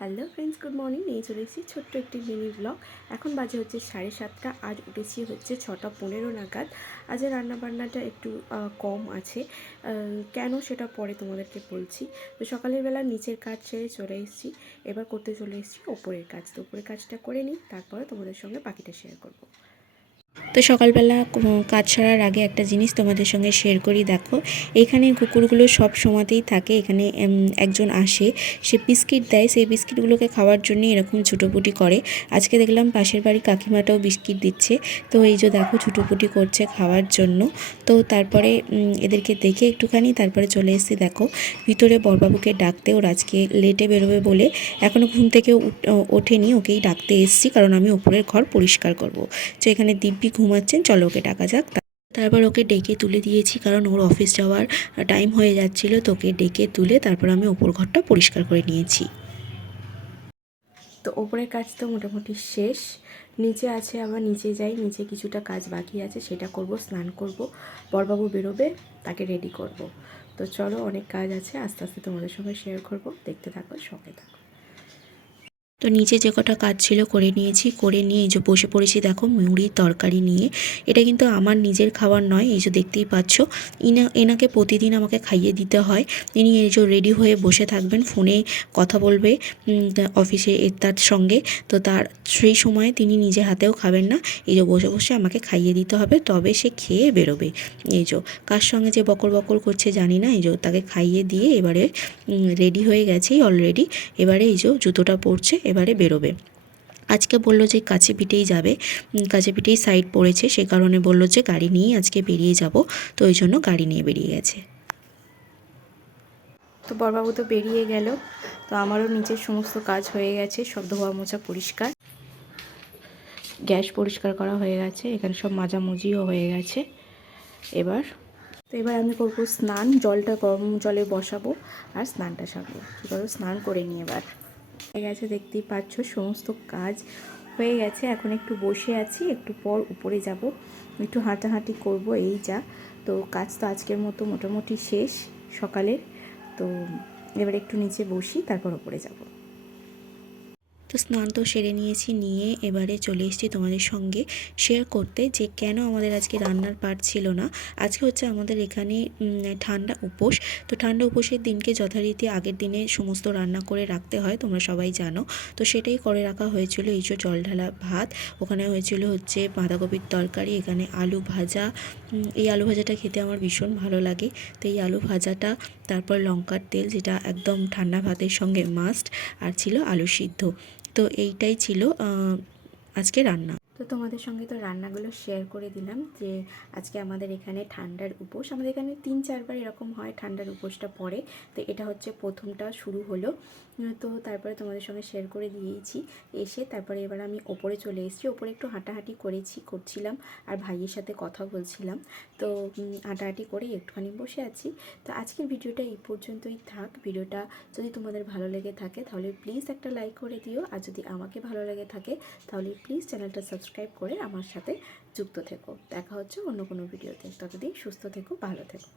Hello friends, good morning. নিয়ে চলে এসেছি ছোট্ট একটি মিনি ব্লগ। এখন বাজে হচ্ছে 7:30। আজ উঠেছি হচ্ছে 6:15 নাগাদ। আজ রান্নাবান্নাটা একটু কম আছে, কেন সেটা পরে তোমাদেরকে বলছি। তো সকালের বেলা নিচের কাজ ছেড়ে চলে এসেছি, এবার করতে চলে এসেছি ওপরের কাজ। তো ওপরের কাজটা করে নিই, তারপরে তোমাদের সঙ্গে বাকিটা শেয়ার করব। তো সকালবেলা কাজ সারার আগে একটা জিনিস তোমাদের সঙ্গে শেয়ার করি। দেখো, এখানে কুকুরগুলো সব সময়তেই থাকে। এখানে একজন আসে, সে বিস্কিট দেয়, সেই বিস্কিটগুলোকে খাওয়ার জন্য এরকম ছুটোপুটি করে। আজকে দেখলাম পাশের বাড়ি কাকিমাটাও বিস্কিট দিচ্ছে। তো এই যে দেখো, ছুটোপুটি করছে খাওয়ার জন্য। তো তারপরে এদেরকে দেখে একটুখানি তারপরে চলে এসেছি। দেখো, ভিতরে বড়বাবুকে ডাকতে, ওর আজকে লেটে বেরোবে বলে এখনও ঘুম থেকে ওঠেনি, ওকেই ডাকতে এসেছি, কারণ আমি উপরের ঘর পরিষ্কার করব। তো এখানে দিব্যি ঘুমাচ্ছেন, চলো ওকে ডাকা যাক। তারপর ওকে ডেকে তুলে দিয়েছি, কারণ ওর অফিস যাওয়ার টাইম হয়ে যাচ্ছিল। তো ওকে ডেকে তুলে তারপর আমি ওপর ঘরটা পরিষ্কার করে নিয়েছি। তো ওপরের কাজ তো মোটামুটি শেষ। নিচে আছে, আবার নিচে যাই, নিচে কিছুটা কাজ বাকি আছে, সেটা করব। স্নান করব, বড়বাবু বেরোবে, তাকে রেডি করব। তো চলো, অনেক কাজ আছে, আস্তে আস্তে তোমাদের সঙ্গে শেয়ার করব। দেখতে থাকো, সঙ্গে থাকো। তো নিচে যে কটা কাজ ছিল করে নিয়েছি, করে নিয়ে এই যে বসে পড়েছি। দেখো, মুড়ির তরকারি নিয়ে। এটা কিন্তু আমার নিজের খাবার নয়, এই যে দেখতেই পাচ্ছ। এনাকে প্রতিদিন আমাকে খাইয়ে দিতে হয়। ইনি এই যে রেডি হয়ে বসে থাকবেন, ফোনে কথা বলবে অফিসে তার সঙ্গে। তো সেই সময় তিনি নিজে হাতেও খাবেন না, এই যে বসে বসে আমাকে খাইয়ে দিতে হবে, তবে সে খেয়ে বেরোবে। এই যে কার সঙ্গে যে বকর বকর করছে জানি না। এই যে তাকে খাইয়ে দিয়ে এবারে রেডি হয়ে গেছেই অলরেডি। এবারে এই যে জুতোটা পরছে, এবারে বেরোবে। আজকে বলল যে কাছে পিঠেই যাবে, কাছে পিঠেই সাইড পড়েছে, সে কারণে বলল যে গাড়ি নিয়েই আজকে বেরিয়ে যাব। তো ওই জন্য গাড়ি নিয়ে বেরিয়ে গেছে। তো বড়বাবু তো বেরিয়ে গেল। তো আমারও নিচের সমস্ত কাজ হয়ে গেছে, সব ধোয়া মোছা পরিষ্কার, গ্যাস পরিষ্কার করা হয়ে গেছে, এখানে সব মাজামুজিও হয়ে গেছে। এবার আমি করবো স্নান। জলটা গরম জলে বসাবো আর স্নানটা সারবো। কী করবো, স্নান করে নিয়ে এবার হয়ে গেছে, দেখতেই পাচ্ছ সমস্ত কাজ হয়ে গেছে। এখন একটু বসে আছি, একটু পর উপরে যাব, একটু হাঁটাহাঁটি করব, এই যা। তো কাজ তো আজকের মতো মোটামুটি শেষ সকালের। তো এবার একটু নিচে বসি, তারপর উপরে যাব। তো স্নান তো সেরে নিয়েছি, নিয়ে এবারে চলে এসেছি তোমাদের সঙ্গে শেয়ার করতে যে কেন আমাদের আজকে রান্নার পাট ছিল না। আজকে হচ্ছে আমাদের এখানে ঠান্ডা উপোস। তো ঠান্ডা উপোসের দিনকে যথারীতি আগের দিনে সমস্ত রান্না করে রাখতে হয়, তোমরা সবাই জানো। তো সেটাই করে রাখা হয়েছিল। এই যে জল ঢালা ভাত, ওখানে হয়েছিল হচ্ছে বাঁধাকপির তরকারি, এখানে আলু ভাজা। এই আলু ভাজাটা খেতে আমার ভীষণ ভালো লাগে। তো এই আলু ভাজাটা, তারপর লঙ্কার তেল, যেটা একদম ঠান্ডা ভাতের সঙ্গে মাস্ট, আর ছিল আলু সিদ্ধ। তো এইটাই ছিল আজকে রান্না। তো তোমাদের সঙ্গে তো রান্নাগুলো শেয়ার করে দিলাম যে আজকে আমাদের এখানে ঠান্ডার উপোস। আমাদের এখানে 3-4বার এরকম হয় ঠান্ডার উপোসটা পড়ে। তো এটা হচ্ছে প্রথমটা শুরু হলো। তো তারপরে তোমাদের সঙ্গে শেয়ার করে দিয়েছি। এসে তারপরে এবার আমি ওপরে চলে এসেছি। ওপরে একটু হাঁটাহাঁটি করছিলাম, আর ভাইয়ের সাথে কথা বলছিলাম। তো হাঁটাহাঁটি করে একটুখানি বসে আছি। তো আজকের ভিডিওটা এই পর্যন্তই থাক। ভিডিওটা যদি তোমাদের ভালো লেগে থাকে তাহলে প্লিজ একটা লাইক করে দিও, আর যদি আমাকে ভালো লেগে থাকে তাহলে প্লিজ চ্যানেলটা সাবস্ক্রাইব করে আমার সাথে যুক্ত থেকো। দেখা হচ্ছে অন্য কোনো ভিডিওতে। ততদিন সুস্থ থেকো, ভালো থেকো।